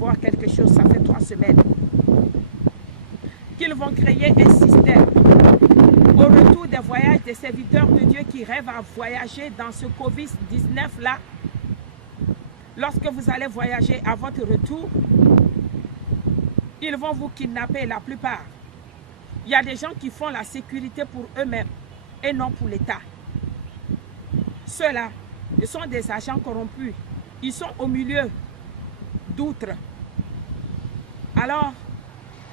prévoir quelque chose, ça fait 3 semaines. Qu'ils vont créer un système au retour des voyages des serviteurs de Dieu qui rêvent à voyager dans ce Covid-19 là. Lorsque vous allez voyager à votre retour, ils vont vous kidnapper la plupart. Il y a des gens qui font la sécurité pour eux-mêmes et non pour l'État. Ceux-là, ce sont des agents corrompus. Ils sont au milieu d'outre. Alors,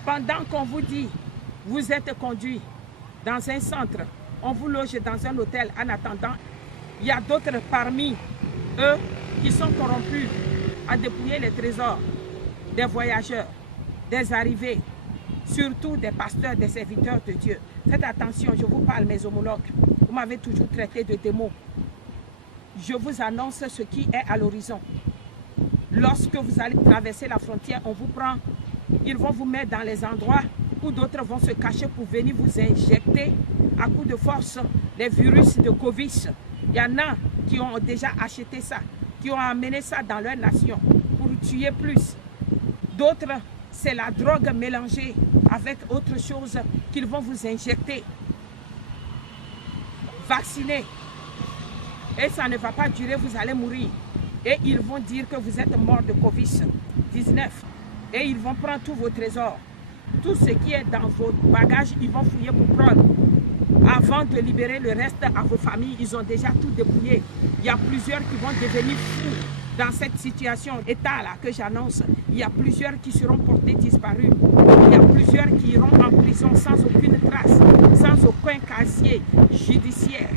pendant qu'on vous dit, vous êtes conduit dans un centre, on vous loge dans un hôtel en attendant, il y a d'autres parmi eux qui sont corrompus à dépouiller les trésors des voyageurs, des arrivés, surtout des pasteurs, des serviteurs de Dieu. Faites attention, je vous parle, mes homologues. Vous m'avez toujours traité de démons. Je vous annonce ce qui est à l'horizon. Lorsque vous allez traverser la frontière, on vous prend. Ils vont vous mettre dans les endroits où d'autres vont se cacher pour venir vous injecter à coup de force les virus de Covid. Il y en a qui ont déjà acheté ça, qui ont amené ça dans leur nation pour tuer plus. D'autres, c'est la drogue mélangée avec autre chose qu'ils vont vous injecter. Vaccinés. Et ça ne va pas durer, vous allez mourir. Et ils vont dire que vous êtes mort de Covid-19. Et ils vont prendre tous vos trésors. Tout ce qui est dans vos bagages, ils vont fouiller pour prendre. Avant de libérer le reste à vos familles, ils ont déjà tout dépouillé. Il y a plusieurs qui vont devenir fous dans cette situation, état-là que j'annonce. Il y a plusieurs qui seront portés disparus. Il y a plusieurs qui iront en prison sans aucune trace, sans aucun casier judiciaire.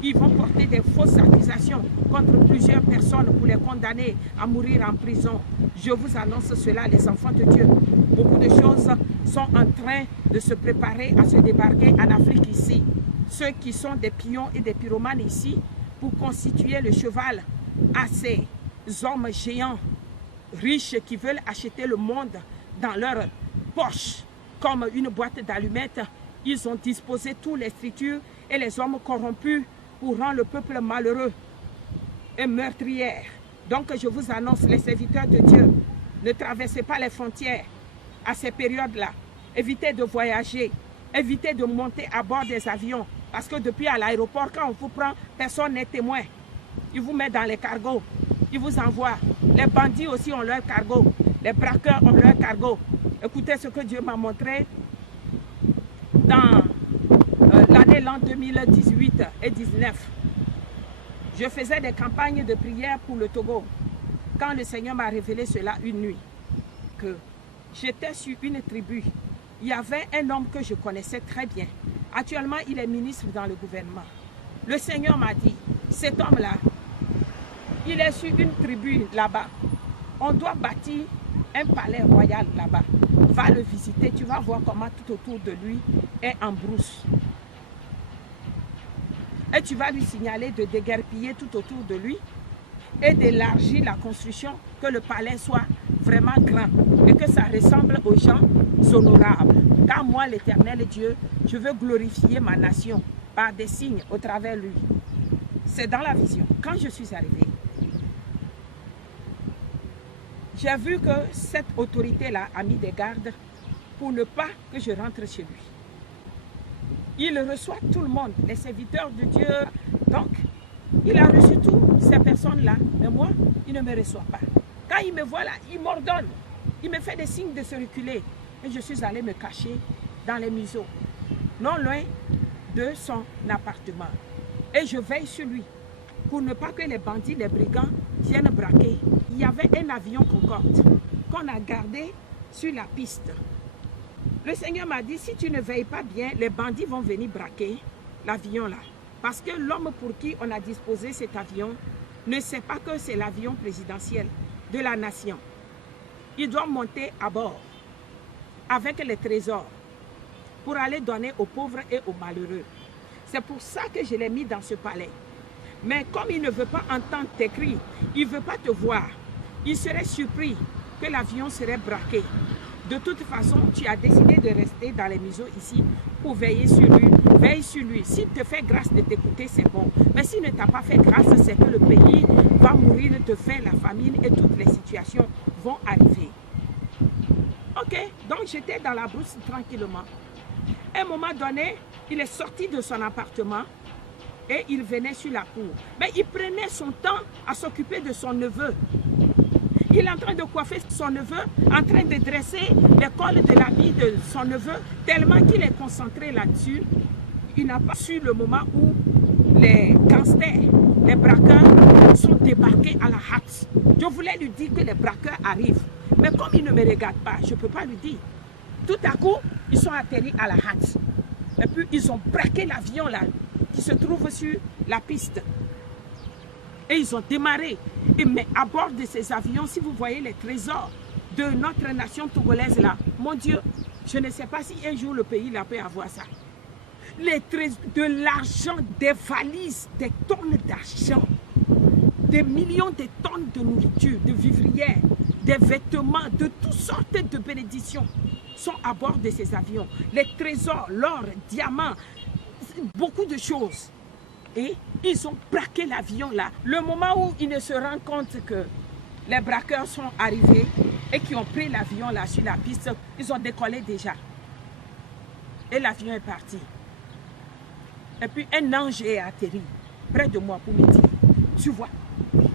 Ils vont porter des fausses accusations contre plusieurs personnes pour les condamner à mourir en prison. Je vous annonce cela, les enfants de Dieu. Beaucoup de choses sont en train de se préparer à se débarquer en Afrique ici. Ceux qui sont des pions et des pyromanes ici pour constituer le cheval à ces hommes géants, riches qui veulent acheter le monde dans leur poche comme une boîte d'allumettes. Ils ont disposé toutes les structures et les hommes corrompus pour rendre le peuple malheureux et meurtrière. Donc je vous annonce, les serviteurs de Dieu, ne traversez pas les frontières à ces périodes-là. Évitez de voyager, évitez de monter à bord des avions. Parce que depuis à l'aéroport, quand on vous prend, personne n'est témoin. Ils vous mettent dans les cargos, ils vous envoient. Les bandits aussi ont leur cargo, les braqueurs ont leur cargo. Écoutez ce que Dieu m'a montré dans l'an 2018 et 2019. Je faisais des campagnes de prière pour le Togo. Quand le Seigneur m'a révélé cela une nuit, que j'étais sur une tribu, il y avait un homme que je connaissais très bien. Actuellement, il est ministre dans le gouvernement. Le Seigneur m'a dit, cet homme-là, il est sur une tribu là-bas. On doit bâtir un palais royal là-bas. Va le visiter, tu vas voir comment tout autour de lui est en brousse. Et tu vas lui signaler de déguerpiller tout autour de lui et d'élargir la construction, que le palais soit vraiment grand et que ça ressemble aux gens honorables. Car moi, l'Éternel Dieu, je veux glorifier ma nation par des signes au travers lui. C'est dans la vision. Quand je suis arrivée, j'ai vu que cette autorité-là a mis des gardes pour ne pas que je rentre chez lui. Il reçoit tout le monde, les serviteurs de Dieu. Donc, il a reçu toutes ces personnes-là, mais moi, il ne me reçoit pas. Quand il me voit là, il m'ordonne. Il me fait des signes de se reculer. Et je suis allée me cacher dans les museaux, non loin de son appartement. Et je veille sur lui, pour ne pas que les bandits, les brigands viennent braquer. Il y avait un avion Concorde qu'on a gardé sur la piste. Le Seigneur m'a dit, si tu ne veilles pas bien, les bandits vont venir braquer l'avion là. Parce que l'homme pour qui on a disposé cet avion ne sait pas que c'est l'avion présidentiel de la nation. Il doit monter à bord avec les trésors pour aller donner aux pauvres et aux malheureux. C'est pour ça que je l'ai mis dans ce palais. Mais comme il ne veut pas entendre tes cris, il ne veut pas te voir, il serait surpris que l'avion serait braqué. De toute façon, tu as décidé de rester dans les museaux ici pour veiller sur lui, veille sur lui. S'il te fait grâce de t'écouter, c'est bon. Mais s'il ne t'a pas fait grâce, c'est que le pays va mourir de faim, la famine et toutes les situations vont arriver. Ok, donc j'étais dans la brousse tranquillement. À un moment donné, il est sorti de son appartement et il venait sur la cour. Mais il prenait son temps à s'occuper de son neveu. Il est en train de coiffer son neveu, en train de dresser les cols de l'habit de son neveu, tellement qu'il est concentré là-dessus. Il n'a pas su le moment où les gangsters, les braqueurs sont débarqués à la hâte. Je voulais lui dire que les braqueurs arrivent. Mais comme il ne me regarde pas, je ne peux pas lui dire. Tout à coup, ils sont atterris à la hâte. Et puis, ils ont braqué l'avion là, qui se trouve sur la piste. Et ils ont démarré. Mais à bord de ces avions, si vous voyez les trésors de notre nation togolaise là, mon Dieu, je ne sais pas si un jour le pays là peut avoir ça. Les trésors, de l'argent, des valises, des tonnes d'argent, des millions de tonnes de nourriture, de vivrières, des vêtements, de toutes sortes de bénédictions sont à bord de ces avions. Les trésors, l'or, diamants, beaucoup de choses. Et ils ont braqué l'avion là. Le moment où ils ne se rendent compte que les braqueurs sont arrivés et qui ont pris l'avion là sur la piste, ils ont décollé déjà. Et l'avion est parti. Et puis un ange est atterri près de moi pour me dire, tu vois,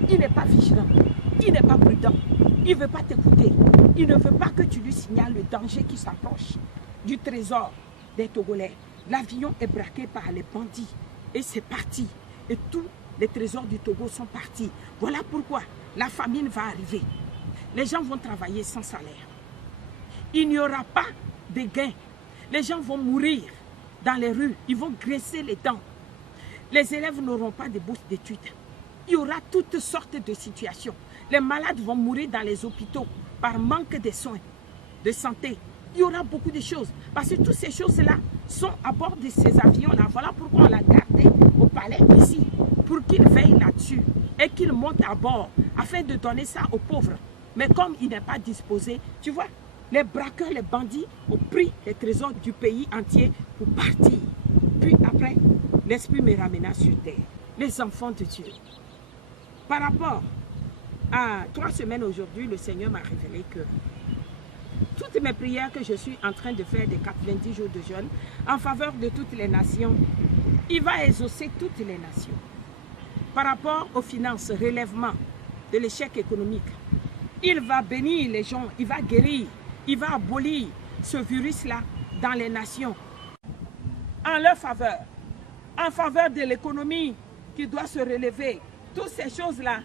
il n'est pas vigilant, il n'est pas prudent, il ne veut pas t'écouter, il ne veut pas que tu lui signales le danger qui s'approche du trésor des Togolais. L'avion est braqué par les bandits. Et c'est parti. Et tous les trésors du Togo sont partis. Voilà pourquoi la famine va arriver. Les gens vont travailler sans salaire. Il n'y aura pas de gains. Les gens vont mourir dans les rues. Ils vont graisser les dents. Les élèves n'auront pas de bourse d'études. Il y aura toutes sortes de situations. Les malades vont mourir dans les hôpitaux par manque de soins, de santé. Il y aura beaucoup de choses. Parce que toutes ces choses-là sont à bord de ces avions-là. Voilà pourquoi on l'a gardé au palais ici. Pour qu'il veille là-dessus et qu'il monte à bord afin de donner ça aux pauvres. Mais comme il n'est pas disposé, tu vois, les braqueurs, les bandits ont pris les trésors du pays entier pour partir. Puis après, l'esprit me ramena sur terre. Les enfants de Dieu. Par rapport à 3 semaines aujourd'hui, le Seigneur m'a révélé que toutes mes prières que je suis en train de faire des 90 jours de jeûne en faveur de toutes les nations, il va exaucer toutes les nations. Par rapport aux finances, relèvement de l'échec économique, il va bénir les gens, il va guérir, il va abolir ce virus-là dans les nations. En leur faveur, en faveur de l'économie qui doit se relever, toutes ces choses-là,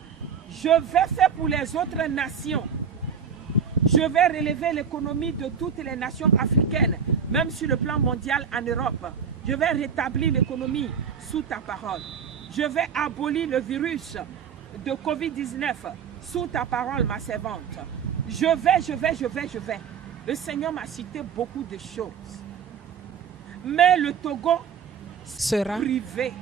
je vais faire pour les autres nations. Je vais relever l'économie de toutes les nations africaines, même sur le plan mondial en Europe. Je vais rétablir l'économie sous ta parole. Je vais abolir le virus de Covid-19 sous ta parole, ma servante. Je vais. Le Seigneur m'a cité beaucoup de choses. Mais le Togo sera privé